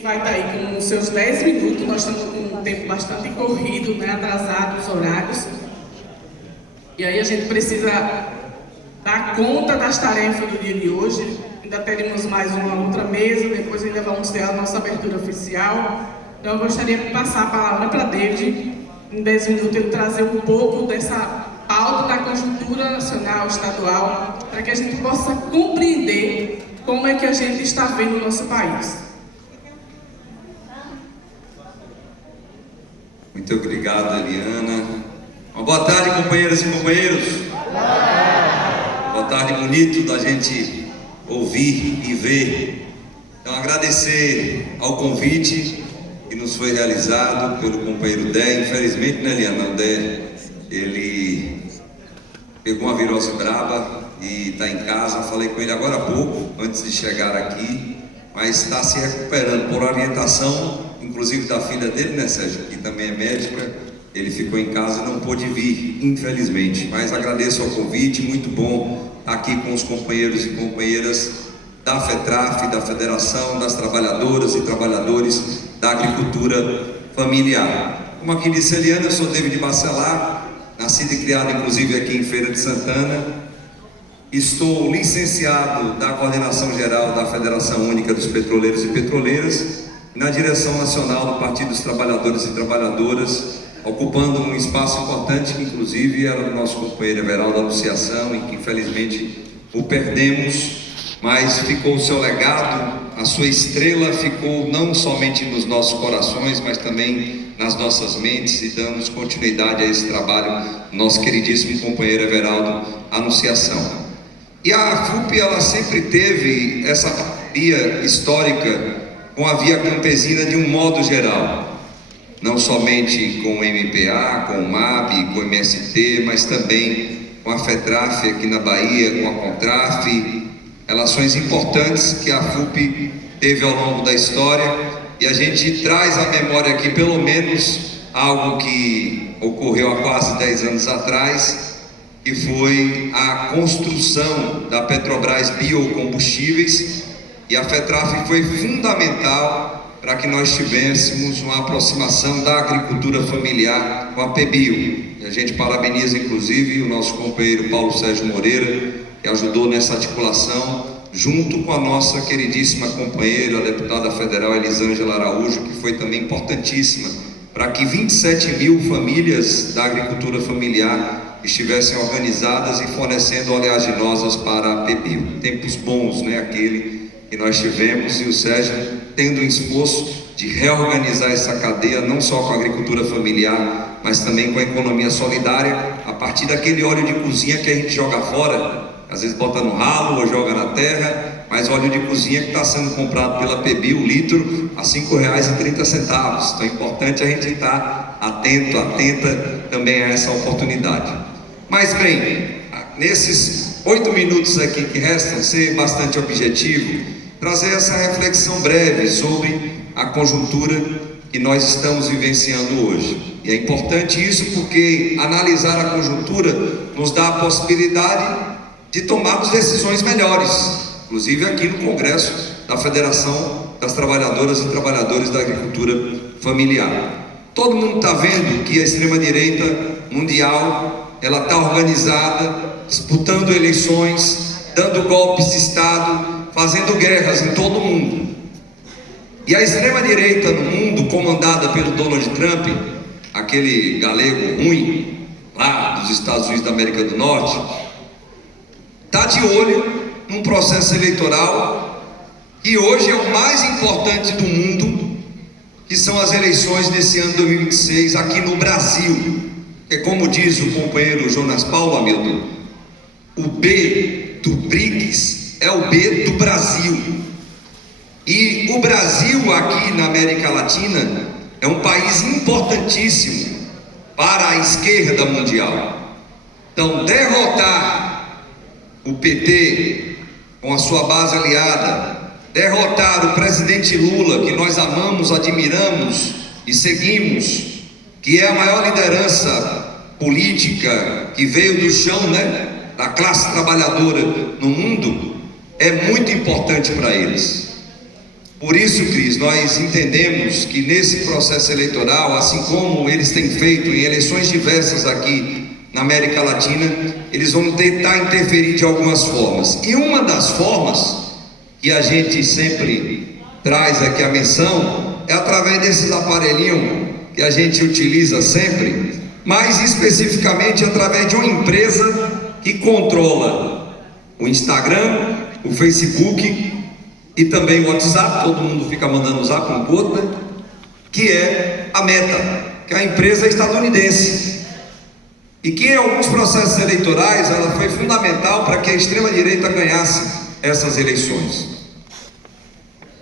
Vai estar aí com os seus 10 minutos, nós estamos com um tempo bastante corrido, né, atrasado os horários. E aí a gente precisa dar conta das tarefas do dia de hoje. Ainda teremos mais uma outra mesa, depois ainda vamos ter a nossa abertura oficial. Então eu gostaria de passar a palavra para David, em 10 minutos ele trazer um pouco dessa pauta da conjuntura nacional, estadual, para que a gente possa compreender como é que a gente está vendo o nosso país. Muito obrigado, Eliana. Uma boa tarde, companheiras e companheiros. Boa tarde, bonito da gente ouvir e ver. Então, agradecer ao convite que nos foi realizado pelo companheiro Dé. Infelizmente, né, Eliana? O Dé, ele pegou uma virose braba e está em casa. Falei com ele agora há pouco, antes de chegar aqui, mas está se recuperando por orientação, inclusive da filha dele, né, Sérgio, que também é médica. Ele ficou em casa e não pôde vir, infelizmente, mas agradeço ao convite. Muito bom estar aqui com os companheiros e companheiras da FETRAF, da Federação das Trabalhadoras e Trabalhadores da Agricultura Familiar. Como aqui disse a Eliana, eu sou David Bacelar, nascido e criado inclusive aqui em Feira de Santana. Estou licenciado da Coordenação Geral da Federação Única dos Petroleiros e Petroleiras, na direção nacional do Partido dos Trabalhadores e Trabalhadoras, ocupando um espaço importante que inclusive era do nosso companheiro Everaldo da Anunciação, e que infelizmente o perdemos, mas ficou o seu legado, a sua estrela ficou não somente nos nossos corações, mas também nas nossas mentes, e damos continuidade a esse trabalho, nosso queridíssimo companheiro Everaldo Anunciação. E a FUP, ela sempre teve essa parceria histórica com a Via Campesina de um modo geral, não somente com o MPA, com o MAB, com o MST, mas também com a FETRAF aqui na Bahia, com a CONTRAF, relações importantes que a FUP teve ao longo da história, e a gente traz à memória aqui pelo menos algo que ocorreu há quase 10 anos atrás, que foi a construção da Petrobras Biocombustíveis. E a FETRAF foi fundamental para que nós tivéssemos uma aproximação da agricultura familiar com a PBio. E a gente parabeniza inclusive o nosso companheiro Paulo Sérgio Moreira, que ajudou nessa articulação, junto com a nossa queridíssima companheira, a deputada federal Elisângela Araújo, que foi também importantíssima para que 27 mil famílias da agricultura familiar estivessem organizadas e fornecendo oleaginosas para a PBio. Tempos bons, né? Aquele que nós tivemos, e o Sérgio tendo um esforço de reorganizar essa cadeia, não só com a agricultura familiar, mas também com a economia solidária, a partir daquele óleo de cozinha que a gente joga fora, às vezes bota no ralo ou joga na terra, mas óleo de cozinha que está sendo comprado pela PBio, o litro, a R$ 5,30. Então é importante a gente estar atenta também a essa oportunidade. Mas bem, nesses 8 minutos aqui que restam, ser bastante objetivo, trazer essa reflexão breve sobre a conjuntura que nós estamos vivenciando hoje. E é importante isso porque analisar a conjuntura nos dá a possibilidade de tomarmos decisões melhores, inclusive aqui no Congresso da Federação das Trabalhadoras e Trabalhadores da Agricultura Familiar. Todo mundo está vendo que a extrema-direita mundial, ela está organizada, disputando eleições, dando golpes de Estado, fazendo guerras em todo o mundo. E a extrema-direita no mundo, comandada pelo Donald Trump, aquele galego ruim, lá dos Estados Unidos da América do Norte, está de olho num processo eleitoral que hoje é o mais importante do mundo, que são as eleições desse ano 2026 aqui no Brasil. Que, como diz o companheiro Jonas Paulo, Hamilton, o B do BRICS é o B do Brasil. E o Brasil aqui na América Latina é um país importantíssimo para a esquerda mundial. Então, derrotar o PT com a sua base aliada, derrotar o presidente Lula, que nós amamos, admiramos e seguimos, que é a maior liderança política que veio do chão, né, da classe trabalhadora no mundo, é muito importante para eles. Por isso, Cris, nós entendemos que nesse processo eleitoral, assim como eles têm feito em eleições diversas aqui na América Latina, eles vão tentar interferir de algumas formas. E uma das formas que a gente sempre traz aqui a menção é através desses aparelhinhos que a gente utiliza sempre, mais especificamente através de uma empresa que controla o Instagram, o Facebook e também o WhatsApp. Todo mundo fica mandando o zap um pro outro, né? Que é a Meta, que é a empresa estadunidense, e que em alguns processos eleitorais ela foi fundamental para que a extrema-direita ganhasse essas eleições.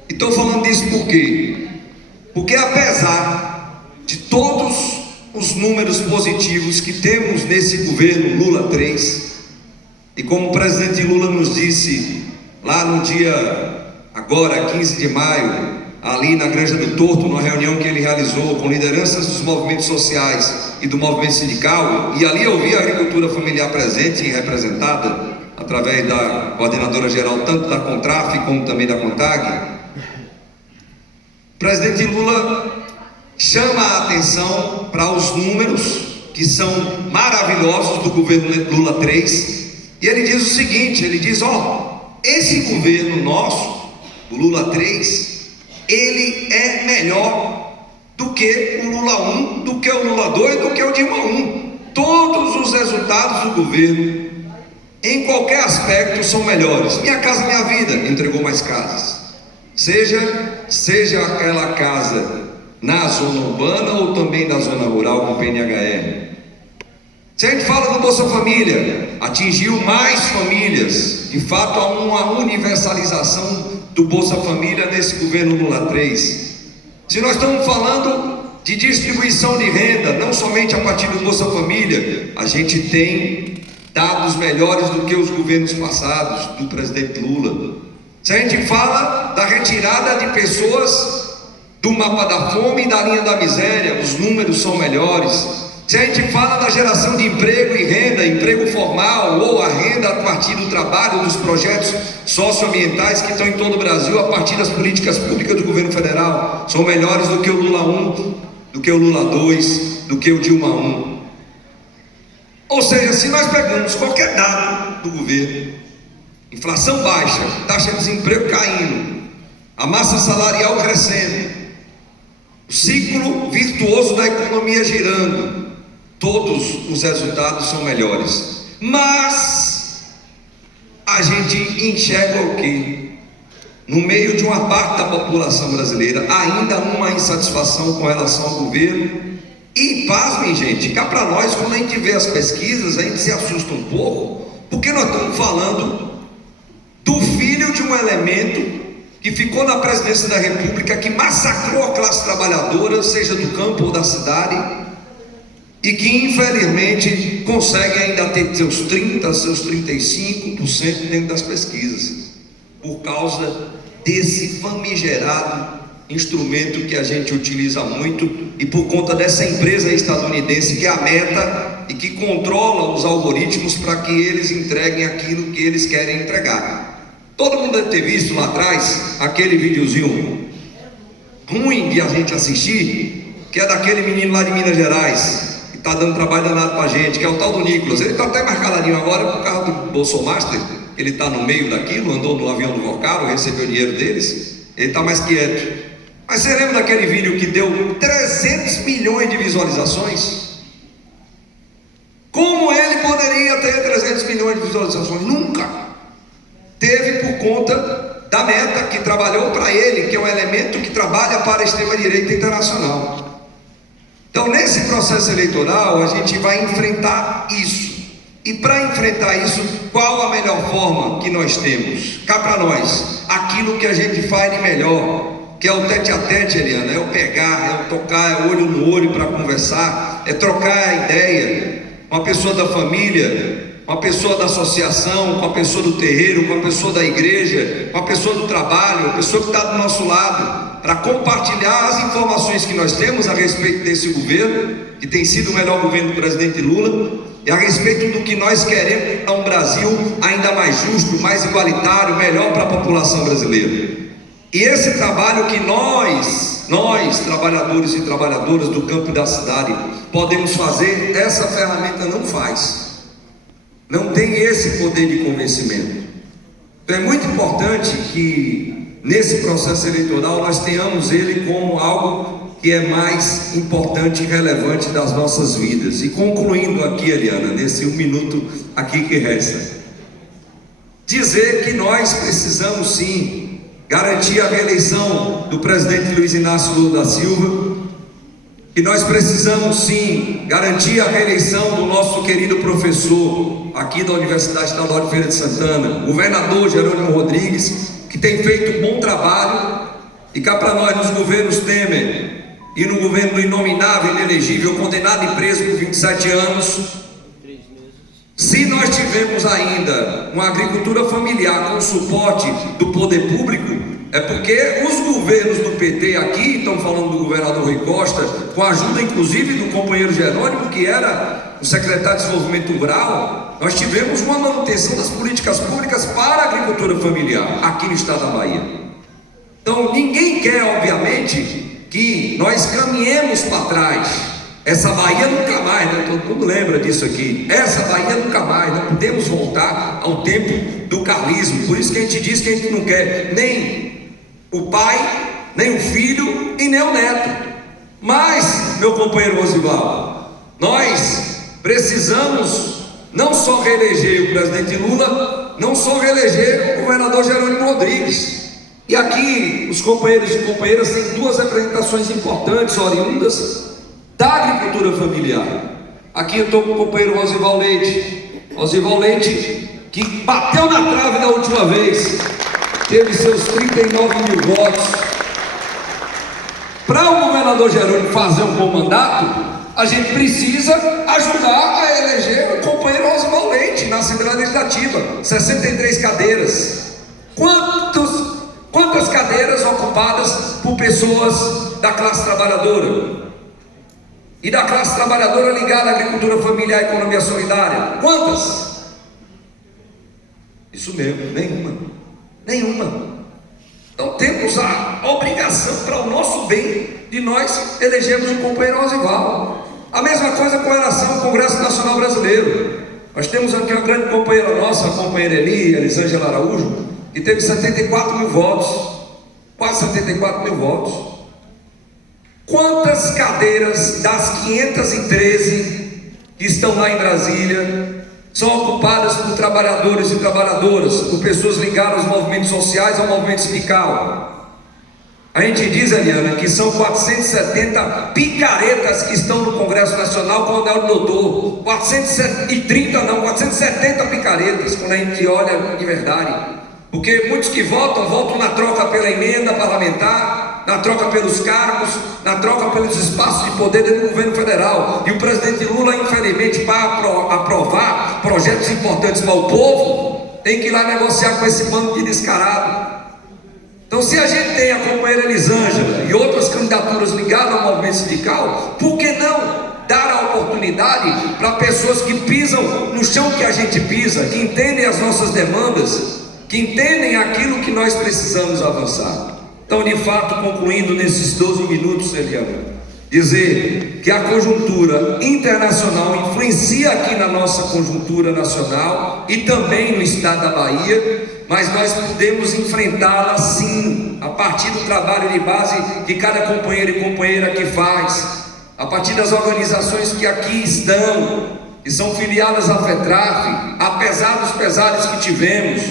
E estou falando disso por quê? Porque apesar de todos os números positivos que temos nesse governo Lula 3, e como o presidente Lula nos disse lá no dia agora 15 de maio, ali na Granja do Torto, numa reunião que ele realizou com lideranças dos movimentos sociais e do movimento sindical, e ali eu vi a agricultura familiar presente e representada através da coordenadora geral, tanto da Contraf como também da CONTAG. O presidente Lula chama a atenção para os números que são maravilhosos do governo Lula 3, e ele diz o seguinte, ele diz, esse governo nosso, o Lula 3, ele é melhor do que o Lula 1, do que o Lula 2, do que o Dilma 1. Todos os resultados do governo, em qualquer aspecto, são melhores. Minha Casa Minha Vida entregou mais casas. Seja aquela casa na zona urbana ou também na zona rural com PNHR. Se a gente fala do Bolsa Família, atingiu mais famílias. De fato, há uma universalização do Bolsa Família nesse governo Lula 3. Se nós estamos falando de distribuição de renda, não somente a partir do Bolsa Família, a gente tem dados melhores do que os governos passados do presidente Lula. Se a gente fala da retirada de pessoas do mapa da fome e da linha da miséria, os números são melhores. Se a gente fala da geração de emprego e renda, emprego formal ou a renda a partir do trabalho, dos projetos socioambientais que estão em todo o Brasil a partir das políticas públicas do governo federal, são melhores do que o Lula 1, do que o Lula 2, do que o Dilma 1. Ou seja, se nós pegamos qualquer dado do governo, inflação baixa, taxa de desemprego caindo, a massa salarial crescendo, o ciclo virtuoso da economia girando, todos os resultados são melhores. Mas a gente enxerga o quê? No meio de uma parte da população brasileira, ainda uma insatisfação com relação ao governo. E pasmem, gente, cá para nós, quando a gente vê as pesquisas, a gente se assusta um pouco, porque nós estamos falando do filho de um elemento que ficou na presidência da República, que massacrou a classe trabalhadora, seja do campo ou da cidade, e que infelizmente consegue ainda ter seus 30%, seus 35% dentro das pesquisas, por causa desse famigerado instrumento que a gente utiliza muito, e por conta dessa empresa estadunidense que é a Meta e que controla os algoritmos para que eles entreguem aquilo que eles querem entregar. Todo mundo deve ter visto lá atrás aquele videozinho ruim de a gente assistir, que é daquele menino lá de Minas Gerais, que está dando trabalho danado para a gente, que é o tal do Nicolas. Ele está até mais caladinho agora por causa do Bolsomaster, ele está no meio daquilo, andou no avião do Vocaro, recebeu o dinheiro deles, ele está mais quieto. Mas você lembra daquele vídeo que deu 300 milhões de visualizações? Como ele poderia ter 300 milhões de visualizações? Nunca. Teve por conta da Meta, que trabalhou para ele, que é um elemento que trabalha para a extrema-direita internacional. Então, nesse processo eleitoral, a gente vai enfrentar isso. E para enfrentar isso, qual a melhor forma que nós temos? Cá para nós, aquilo que a gente faz de melhor, que é o tete a tete, Eliana, é o pegar, é o tocar, é o olho no olho para conversar, é trocar a ideia, uma pessoa da família, uma pessoa da associação, com a pessoa do terreiro, com a pessoa da igreja, com a pessoa do trabalho, a pessoa que está do nosso lado, para compartilhar as informações que nós temos a respeito desse governo, que tem sido o melhor governo do presidente Lula, e a respeito do que nós queremos para um Brasil ainda mais justo, mais igualitário, melhor para a população brasileira. E esse trabalho que nós, trabalhadores e trabalhadoras do campo e da cidade, podemos fazer, essa ferramenta não faz. Não tem esse poder de convencimento. Então é muito importante que nesse processo eleitoral nós tenhamos ele como algo que é mais importante e relevante das nossas vidas. E concluindo aqui, Eliana, nesse 1 minuto aqui que resta, dizer que nós precisamos sim garantir a reeleição do presidente Luiz Inácio Lula da Silva, que nós precisamos sim garantir a reeleição do nosso querido professor aqui da Universidade Estadual de Feira de Santana, governador Jerônimo Rodrigues, que tem feito um bom trabalho. E cá para nós, nos governos Temer e no governo do inominável, inelegível, condenado e preso por 27 anos, se nós tivermos ainda uma agricultura familiar com o suporte do poder público, é porque os governos do PT aqui, estamos falando do governador Rui Costa, com a ajuda inclusive do companheiro Jerônimo, que era o secretário de Desenvolvimento Rural, nós tivemos uma manutenção das políticas públicas para a agricultura familiar aqui no estado da Bahia. Então ninguém quer, obviamente, que nós caminhemos para trás. Essa Bahia nunca mais, né? Todo mundo lembra disso aqui. Essa Bahia nunca mais, não podemos voltar ao tempo do carlismo. Por isso que a gente diz que a gente não quer nem o pai, nem o filho e nem o neto. Mas, meu companheiro Rosivaldo, nós precisamos não só reeleger o presidente Lula, não só reeleger o governador Jerônimo Rodrigues. E aqui os companheiros e companheiras têm duas representações importantes, oriundas da agricultura familiar. Aqui eu estou com o companheiro Rosival Leite. Rosival Leite, que bateu na trave da última vez, teve seus 39 mil votos. Para o governador Jerônimo fazer um bom mandato, a gente precisa ajudar a eleger o companheiro Rosival Leite na Assembleia Legislativa. 63 cadeiras. Quantas cadeiras ocupadas por pessoas da classe trabalhadora? E da classe trabalhadora ligada à agricultura familiar e economia solidária? Quantas? Isso mesmo, nenhuma. Então temos a obrigação, para o nosso bem, de nós elegermos o companheiro Rosival. A mesma coisa com relação ao Congresso Nacional Brasileiro. Nós temos aqui uma grande companheira nossa, a companheira Elisângela Araújo, que teve 74 mil votos, quase 74 mil votos. Quantas cadeiras das 513 que estão lá em Brasília são ocupadas por trabalhadores e trabalhadoras, por pessoas ligadas aos movimentos sociais, ao movimento sindical? A gente diz, Eliana, que são 470 picaretas que estão no Congresso Nacional com o anel do doutor. 470 picaretas, quando a gente olha de verdade. Porque muitos que votam na troca pela emenda parlamentar, na troca pelos cargos, na troca pelos espaços de poder dentro do governo federal. E o presidente Lula, infelizmente, para aprovar projetos importantes para o povo, tem que ir lá negociar com esse bando de descarado. Então, se a gente tem a companheira Elisângela e outras candidaturas ligadas ao movimento sindical, por que não dar a oportunidade para pessoas que pisam no chão que a gente pisa, que entendem as nossas demandas, que entendem aquilo que nós precisamos avançar? Então, de fato, concluindo nesses 12 minutos, Eliana, dizer que a conjuntura internacional influencia aqui na nossa conjuntura nacional e também no estado da Bahia, mas nós podemos enfrentá-la sim, a partir do trabalho de base que cada companheiro e companheira aqui faz, a partir das organizações que aqui estão, que são filiadas à FETRAF, apesar dos pesares que tivemos.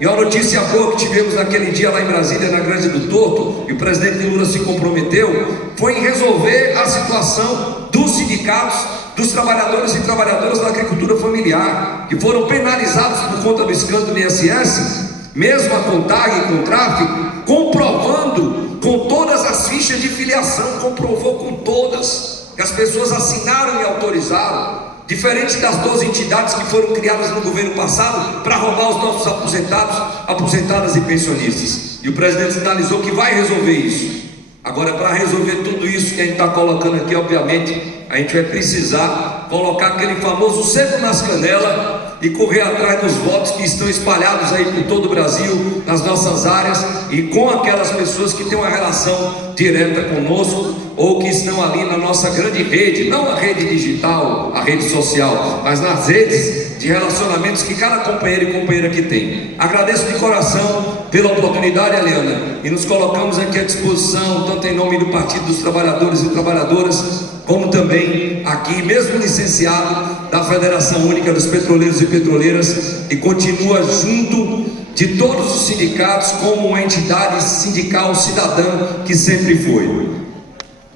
E uma notícia boa que tivemos naquele dia lá em Brasília, na Grande do Torto, e o presidente Lula se comprometeu, foi em resolver a situação dos sindicatos, dos trabalhadores e trabalhadoras da agricultura familiar, que foram penalizados por conta do escândalo do INSS, mesmo a CONTAG e CONTRAF, comprovando com todas as fichas de filiação, comprovou com todas, que as pessoas assinaram e autorizaram, diferente das 12 entidades que foram criadas no governo passado para roubar os nossos aposentados, aposentadas e pensionistas. E o presidente sinalizou que vai resolver isso. Agora, para resolver tudo isso que a gente está colocando aqui, obviamente, a gente vai precisar colocar aquele famoso seco nas canelas e correr atrás dos votos que estão espalhados aí por todo o Brasil, nas nossas áreas e com aquelas pessoas que têm uma relação direta conosco ou que estão ali na nossa grande rede, não a rede digital, a rede social, mas nas redes de relacionamentos que cada companheiro e companheira que tem. Agradeço de coração pela oportunidade, Eliana, e nos colocamos aqui à disposição, tanto em nome do Partido dos Trabalhadores e Trabalhadoras, como também aqui, mesmo licenciado da Federação Única dos Petroleiros e Petroleiras, e continua junto de todos os sindicatos como uma entidade sindical cidadã que sempre foi.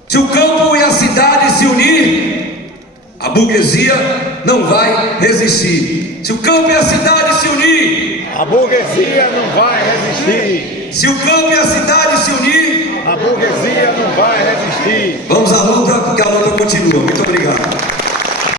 Se o campo e a cidade se unir, a burguesia não vai resistir. Se o campo e a cidade se unir, a burguesia não vai resistir. Se o campo e a cidade se unir, a burguesia não vai resistir. Vamos à luta, porque a luta continua. Muito obrigado.